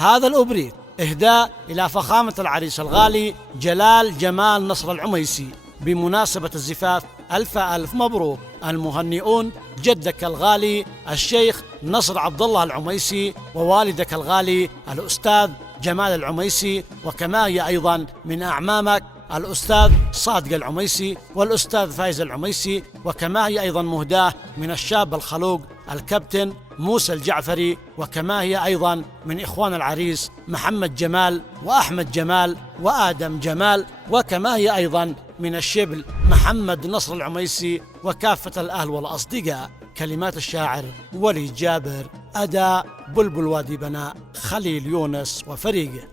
هذا الأوبريت إهداء إلى فخامة العريس الغالي جلال جمال نصر العميسي بمناسبة الزفاف. ألف مبروك. المهنئون جدك الغالي الشيخ نصر عبد الله العميسي، ووالدك الغالي الأستاذ جمال العميسي، وكما هي أيضا من أعمامك الأستاذ صادق العميسي والأستاذ فايز العميسي، وكما هي أيضا مهداة من الشاب الخلوق الكابتن موسى الجعفري، وكما هي أيضا من إخوان العريس محمد جمال وأحمد جمال وآدم جمال، وكما هي أيضا من الشبل محمد نصر العميسي وكافة الأهل والأصدقاء. كلمات الشاعر ولي جابر، أداء بلبل وادي بناء خليل يونس وفريقه.